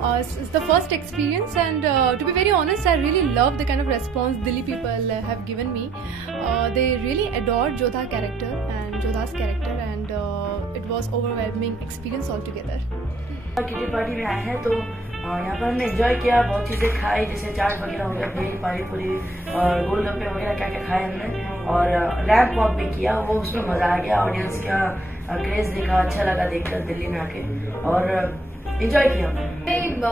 It's the first experience, and to be very honest, I really love the kind of response Delhi people have given me. They really adored Jodha character and Jodha's character, and it was overwhelming experience altogether. Kitty party में आए हैं तो यहाँ पर हमने enjoy किया, बहुत चीज़ें खाई, जैसे चाट वगैरह हो गया, भेल पानी पूरी और गोलगप्पे वगैरह क्या क्या खाए हमने, और रैंप वॉक भी किया, वो उसमें मज़ा आ गया। ऑडियंस का क्रेज देखा, अच्छा लगा देखकर दिल्ली में आके, और एंजॉय किया।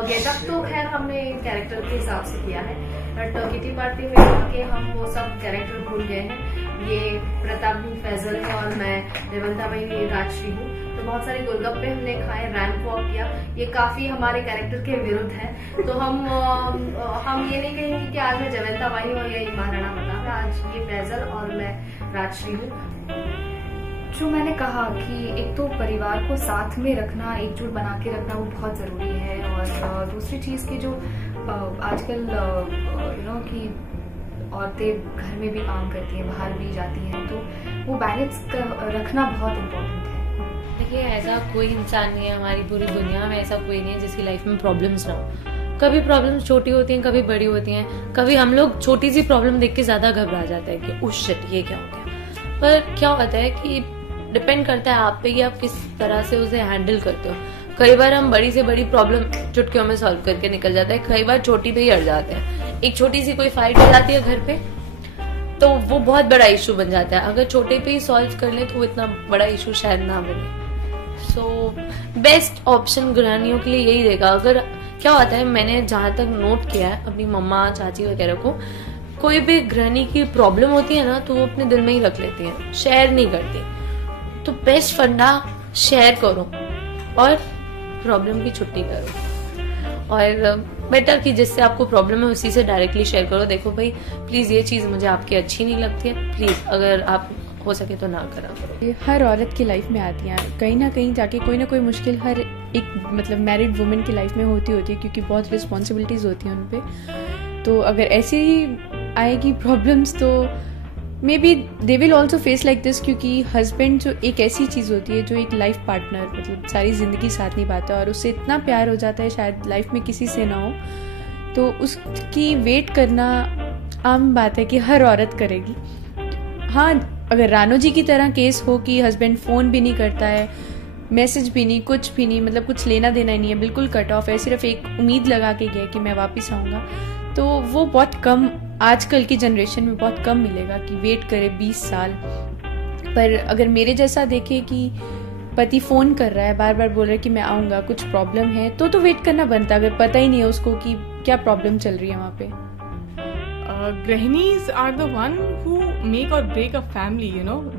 गेटअप तो खैर हमने कैरेक्टर के हिसाब से किया है, बट किटी पार्टी में आके हम वो सब कैरेक्टर भूल गए हैं। ये प्रताप भी फैजल है और मैं रेवंता भाई राजश्री हूँ। तो बहुत सारे गोलगप्पे हमने खाए, रैंप वॉक किया, ये काफी हमारे कैरेक्टर के विरुद्ध है। तो हम ये नहीं कहेंगे कि आज मैं जयवंता बाई हूँ या महाराणा प्रताप, आज ये फैजल और मैं राजश्री हूँ। जो मैंने कहा कि एक तो परिवार को साथ में रखना, एकजुट बना के रखना, वो बहुत ज़रूरी है। और दूसरी चीज़ की जो आजकल कि औरतें घर में भी काम करती हैं, बाहर भी जाती हैं, तो वो बैलेंस रखना बहुत इम्पोर्टेंट है। देखिए, ऐसा कोई इंसान नहीं है हमारी पूरी दुनिया में, ऐसा कोई नहीं है जिसकी लाइफ में प्रॉब्लम्स ना हो। कभी प्रॉब्लम्स छोटी होती हैं, कभी बड़ी होती हैं। कभी हम लोग छोटी सी प्रॉब्लम देख के ज़्यादा घबरा जाते हैं कि उस शिट ये क्या हो गया। पर क्या होता है कि डिपेंड करता है आप पे कि आप किस तरह से उसे हैंडल करते हो। कई बार हम बड़ी से बड़ी प्रॉब्लम चुटकियों में सॉल्व करके निकल जाते हैं, कई बार छोटी पे ही अड़ जाते हैं। एक छोटी सी कोई फाइट हो जाती है घर पे तो वो बहुत बड़ा इशू बन जाता है। अगर छोटे पे ही सॉल्व कर ले तो वो इतना बड़ा इशू शायद ना बने। सो बेस्ट ऑप्शन गृहिणियों के लिए यही रहेगा। अगर क्या होता है, मैंने जहां तक नोट किया है अपनी मम्मा चाची वगैरह को, कोई भी गृहिणी की प्रॉब्लम होती है ना तो वो अपने दिल में ही रख लेती है, शेयर नहीं करती। तो बेस्ट फंडा शेयर करो और प्रॉब्लम की छुट्टी करो, और बेटर कि जिससे आपको प्रॉब्लम है उसी से डायरेक्टली शेयर करो। देखो भाई, प्लीज ये चीज मुझे आपकी अच्छी नहीं लगती है, प्लीज अगर आप हो सके तो ना करा करो। हर औरत की लाइफ में आती हैं, कहीं ना कहीं जाके कोई ना कोई मुश्किल हर एक मतलब मैरिड वुमेन की लाइफ में होती है, क्योंकि बहुत रिस्पॉन्सिबिलिटीज होती हैं उन पे। तो अगर ऐसे ही आएगी प्रॉब्लम्स तो may be they will also face like this, क्योंकि हस्बैंड जो एक ऐसी चीज़ होती है जो एक लाइफ पार्टनर मतलब सारी ज़िंदगी साथ निभाता है और उससे इतना प्यार हो जाता है शायद लाइफ में किसी से ना हो, तो उसकी वेट करना आम बात है कि हर औरत करेगी। हाँ, अगर रानो जी की तरह केस हो कि हस्बैंड फ़ोन भी नहीं करता है, मैसेज भी नहीं, कुछ भी नहीं, मतलब कुछ लेना देना ही नहीं है, बिल्कुल कट ऑफ है, सिर्फ एक उम्मीद लगा के गया कि मैं वापस आऊँगा, तो वो बहुत कम आजकल की जनरेशन में बहुत कम मिलेगा कि वेट करे 20 साल। पर अगर मेरे जैसा देखे कि पति फ़ोन कर रहा है, बार बार बोल रहा है कि मैं आऊँगा, कुछ प्रॉब्लम है, तो वेट करना बनता है, अगर पता ही नहीं है उसको कि क्या प्रॉब्लम चल रही है वहाँ पे। Grahinies are the one who make or break a family,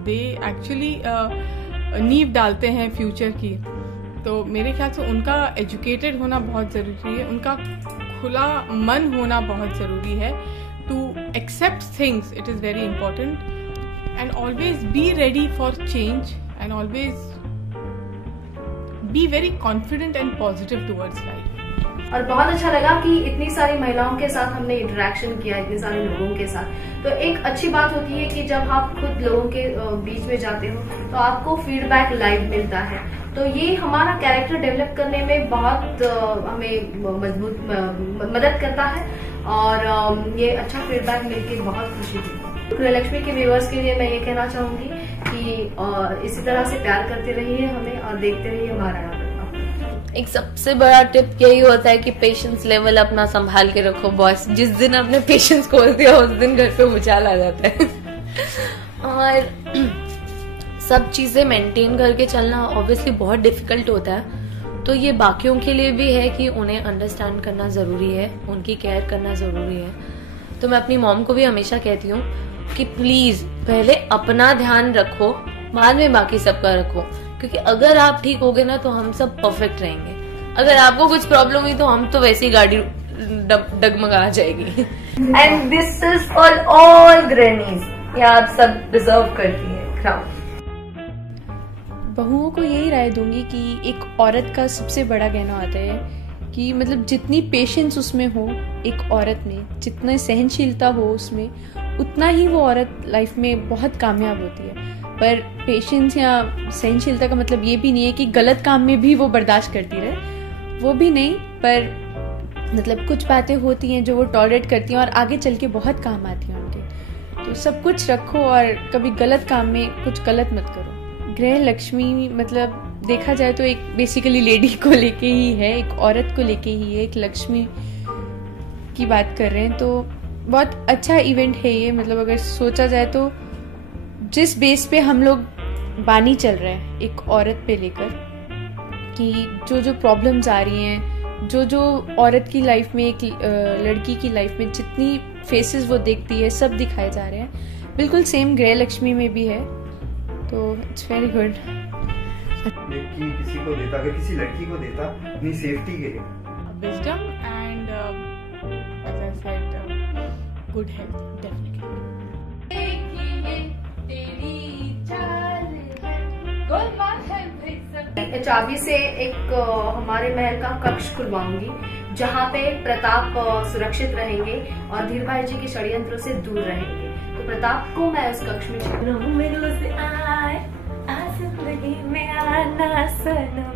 they actually नींव डालते हैं फ्यूचर की। तो मेरे ख्याल से उनका एजुकेटेड होना बहुत ज़रूरी है, उनका खुला मन होना बहुत ज़रूरी है। To accept things, it is very important, and always be ready for change, and always be very confident and positive towards life. और बहुत अच्छा लगा कि इतनी सारी महिलाओं के साथ हमने इंटरेक्शन किया, इतने सारे लोगों के साथ। तो एक अच्छी बात होती है कि जब आप खुद लोगों के बीच में जाते हो तो आपको फीडबैक लाइव मिलता है, तो ये हमारा कैरेक्टर डेवलप करने में बहुत हमें मजबूत मदद करता है, और ये अच्छा फीडबैक मिलकर बहुत खुशी हुई। गृहलक्ष्मी के व्यूअर्स के लिए मैं ये कहना चाहूंगी कि इसी तरह से प्यार करते रहिए हमें और देखते रहिए महाराणा प्रताप। एक सबसे बड़ा टिप यही होता है कि पेशेंस लेवल अपना संभाल के रखो बॉस। जिस दिन आपने पेशेंस खोल दिया उस दिन घर पे भूचाल आ जाता है। और सब चीजें मेंटेन करके चलना ऑब्वियसली बहुत डिफिकल्ट होता है, तो ये बाकियों के लिए भी है कि उन्हें अंडरस्टैंड करना जरूरी है, उनकी केयर करना जरूरी है। तो मैं अपनी मॉम को भी हमेशा कहती हूँ कि प्लीज पहले अपना ध्यान रखो, बाद में बाकी सबका रखो, क्योंकि अगर आप ठीक होगे ना तो हम सब परफेक्ट रहेंगे। अगर आपको कुछ प्रॉब्लम हुई तो हम तो वैसी गाड़ी डगमगा जाएगी। And this is for all grannies, ये आप सब डिजर्व करती है क्राउन। बहुओं को यही राय दूंगी कि एक औरत का सबसे बड़ा गहना आता है कि मतलब जितनी पेशेंस उसमें हो एक औरत में, जितनी सहनशीलता हो उसमें, उतना ही वो औरत लाइफ में बहुत कामयाब होती है। पर पेशेंस या सहनशीलता का मतलब ये भी नहीं है कि गलत काम में भी वो बर्दाश्त करती रहे, वो भी नहीं, पर मतलब कुछ बातें होती हैं जो वो टॉलरेट करती हैं और आगे चल के बहुत काम आती हैं उनके। तो सब कुछ रखो और कभी गलत काम में कुछ गलत मत करो। गृह लक्ष्मी मतलब देखा जाए तो एक बेसिकली लेडी को लेके ही है, एक औरत को लेके ही है, एक लक्ष्मी की बात कर रहे हैं। तो बहुत अच्छा इवेंट है ये, मतलब अगर सोचा जाए तो जिस बेस पे हम लोग बानी चल रहे हैं एक औरत पे लेकर, कि जो जो प्रॉब्लम्स आ रही हैं, जो जो औरत की लाइफ में, एक लड़की की लाइफ में जितनी फेसेस वो देखती है, सब दिखाए जा रहे हैं। बिल्कुल सेम गृह लक्ष्मी में भी है, तो इट्स वेरी गुड। कि किसी को देता, अगर किसी लड़की को देता अपनी सेफ्टी के लिए, wisdom and as I said good health definitely. चाबी से एक हमारे महल का कक्ष खुलवाऊंगी जहाँ पे प्रताप सुरक्षित रहेंगे और धीर भाई जी के षड्यंत्रों से दूर रहेंगे। तो प्रताप को मैं उस कक्ष में जिंदगी में आना सनम।